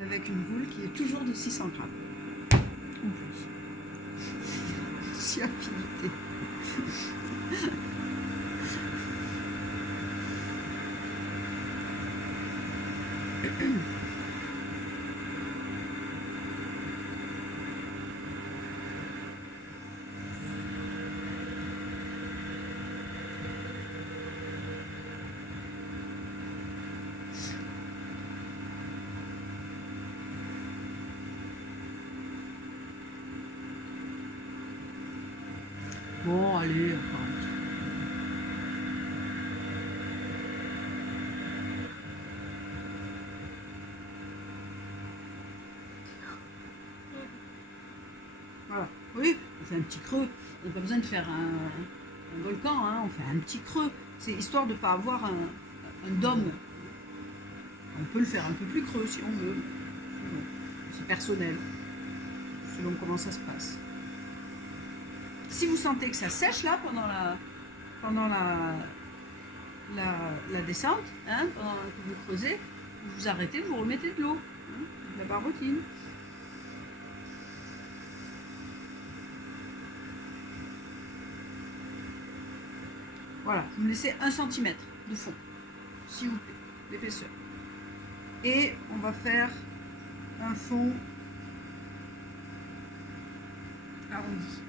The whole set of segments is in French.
avec une boule qui est toujours de 600 grammes. En plus. Si affinité. Bon, allez, encore un petit. Voilà. Oui, on fait un petit creux. On n'a pas besoin de faire un volcan, hein. On fait un petit creux. C'est histoire de ne pas avoir un dôme. On peut le faire un peu plus creux si on veut. C'est personnel, selon comment ça se passe. Si vous sentez que ça sèche là pendant la descente, hein, pendant que vous creusez, vous arrêtez, vous remettez de l'eau, hein, de la barbotine. Voilà, vous me laissez 1 cm de fond, s'il vous plaît, d'épaisseur. Et on va faire un fond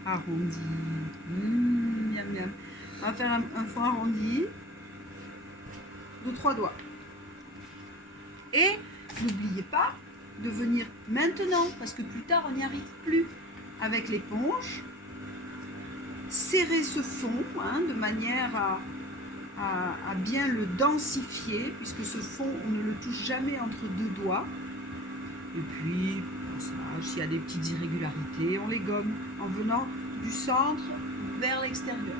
arrondi. Miam miam. On va faire un fond arrondi de 3 doigts. Et n'oubliez pas de venir maintenant, parce que plus tard on n'y arrive plus, avec l'éponge, serrer ce fond, hein, de manière à bien le densifier, puisque ce fond on ne le touche jamais entre 2 doigts. Et puis, s'il y a des petites irrégularités, on les gomme en venant du centre vers l'extérieur.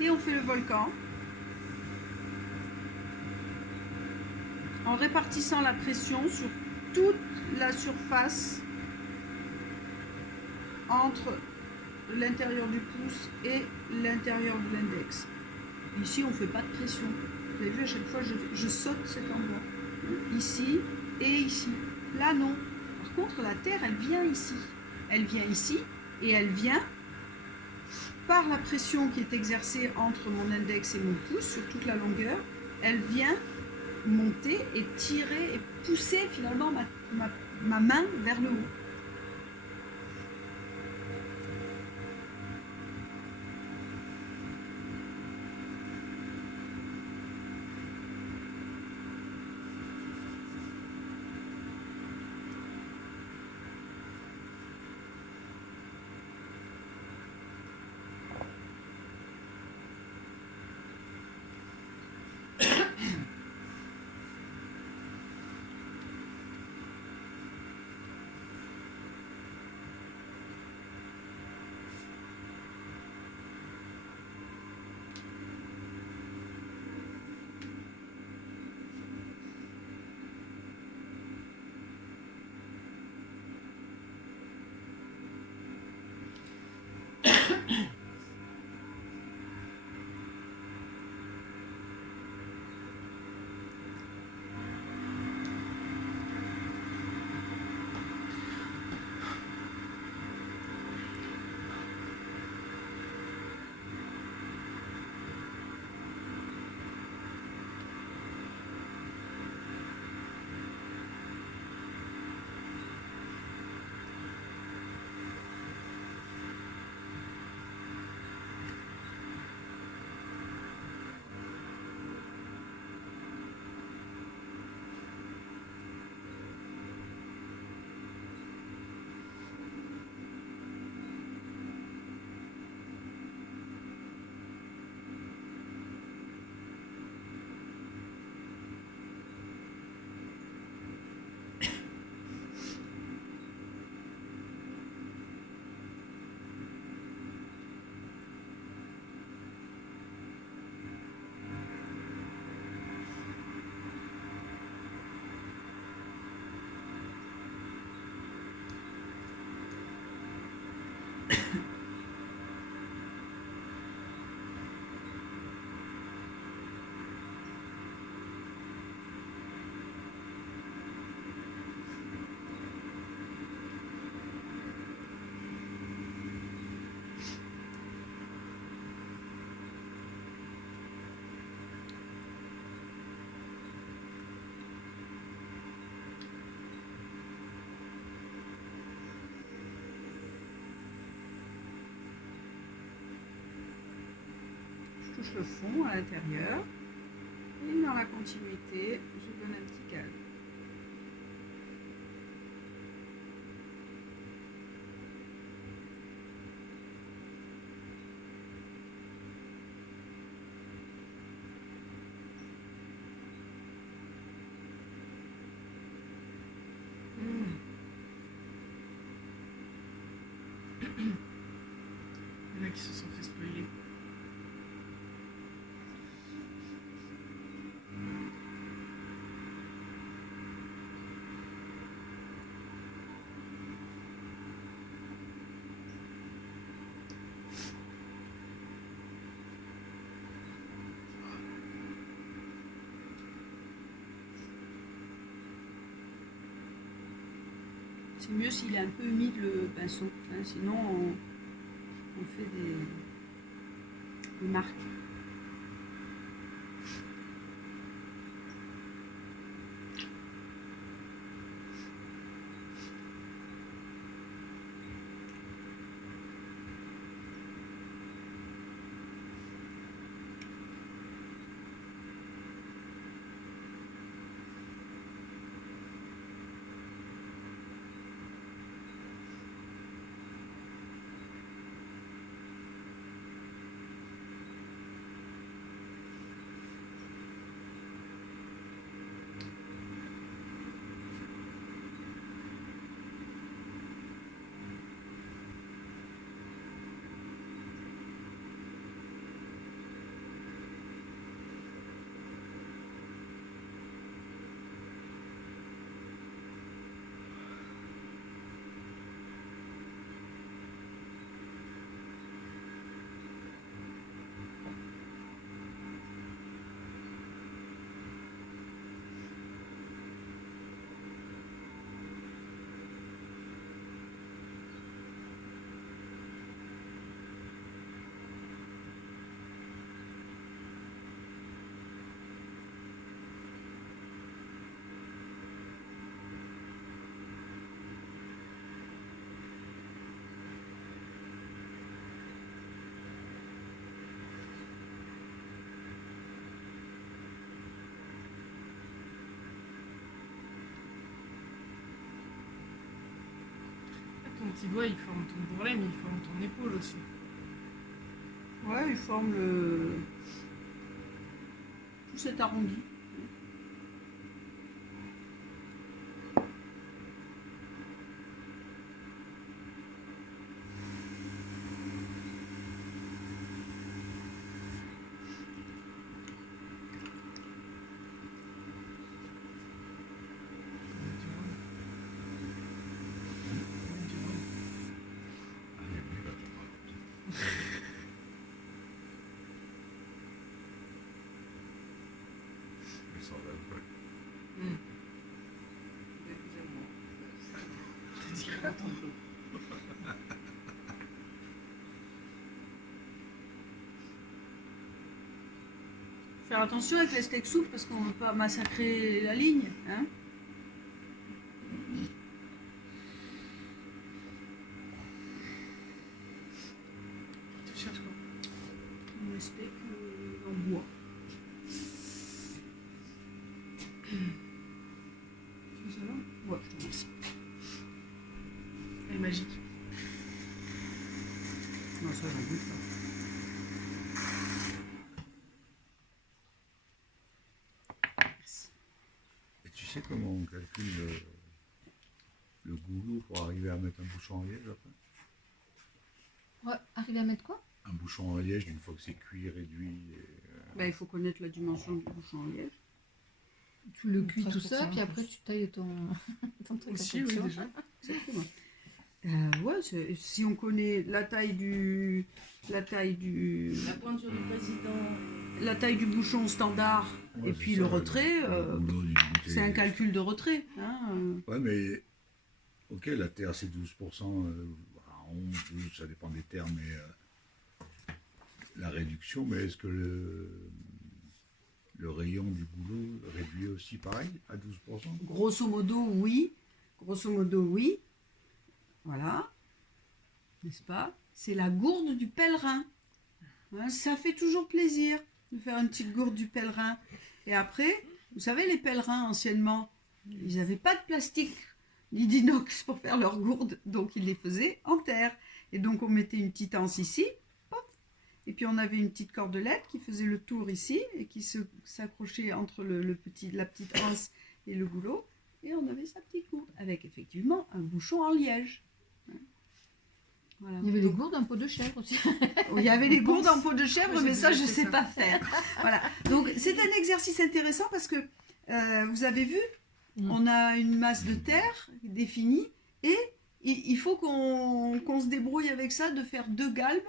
Et on fait le volcan en répartissant la pression sur toute la surface entre l'intérieur du pouce et l'intérieur de l'index. Ici, on ne fait pas de pression. Vous avez vu, à chaque fois, je saute cet endroit. Ici et ici. Là, non. Par contre, la terre, elle vient ici. Elle vient ici et elle vient par la pression qui est exercée entre mon index et mon pouce sur toute la longueur. Elle vient monter et tirer et pousser finalement ma main vers le haut. touche le fond à l'intérieur. Et dans la continuité, je donne un petit calme. Il y en a qui se sont fait spoiler. C'est mieux s'il est un peu humide le pinceau, hein, sinon on fait des marques. Ton petit doigt, il forme ton bourrelet, mais il forme ton épaule aussi. Ouais, il forme le... tout cet arrondi. Faire attention avec les steaks souples parce qu'on ne veut pas massacrer la ligne. Hein. Tu cherches quoi? Un steak en bois. Ça va? Ouais, je te remercie. Elle est magique. Non, ça j'en doute pas. Et tu sais comment on calcule le goulot pour arriver à mettre un bouchon en liège après? Ouais, arriver à mettre quoi? Un bouchon en liège, une fois que c'est cuit, réduit. Bah, il faut connaître la dimension du bouchon en liège. Tu le Donc, cuis tout 13%, ça, puis en après plus. tu tailles ton truc. Aussi, oui, déjà. Exactement. Ouais, si on connaît la taille du La pointure du président. la taille du bouchon standard Ouais, et c'est puis ça, le retrait, le goulot d'une bouteille. c'est un calcul de retrait. Hein. Ouais, mais ok, la terre c'est 12%, 11, 12, ça dépend des terres, mais la réduction, mais est-ce que le rayon du goulot réduit aussi pareil, à 12%? Grosso modo, oui. Grosso modo, oui. Voilà. N'est-ce pas? C'est la gourde du pèlerin. Hein, ça fait toujours plaisir de faire une petite gourde du pèlerin. Et après, vous savez, les pèlerins, anciennement, ils n'avaient pas de plastique ni d'inox pour faire leurs gourdes, donc ils les faisaient en terre. Et donc on mettait une petite anse ici, hop, et puis on avait une petite cordelette qui faisait le tour ici, et qui s'accrochait entre la petite anse et le goulot, et on avait sa petite gourde, avec effectivement un bouchon en liège. Voilà. Il y avait les Donc, gourdes en peau de chèvre aussi. il y avait les gourdes en peau de chèvre, Moi, j'ai mais ça, déjà je fait sais ça. pas faire. Voilà. Donc, c'est un exercice intéressant parce que vous avez vu, on a une masse de terre définie et il faut qu'on se débrouille avec ça, de faire 2 galbes,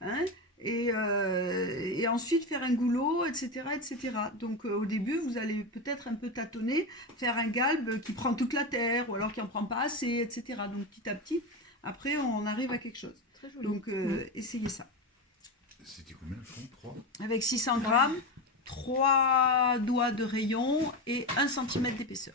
hein, et ensuite faire un goulot, etc., etc. Donc, au début, vous allez peut-être un peu tâtonner, faire un galbe qui prend toute la terre ou alors qui en prend pas assez, etc. Donc, petit à petit, après, on arrive à quelque chose. Très joli. Donc, essayez ça. C'était combien le fond? 3? Avec 600 grammes, 3 doigts de rayon et 1 cm d'épaisseur.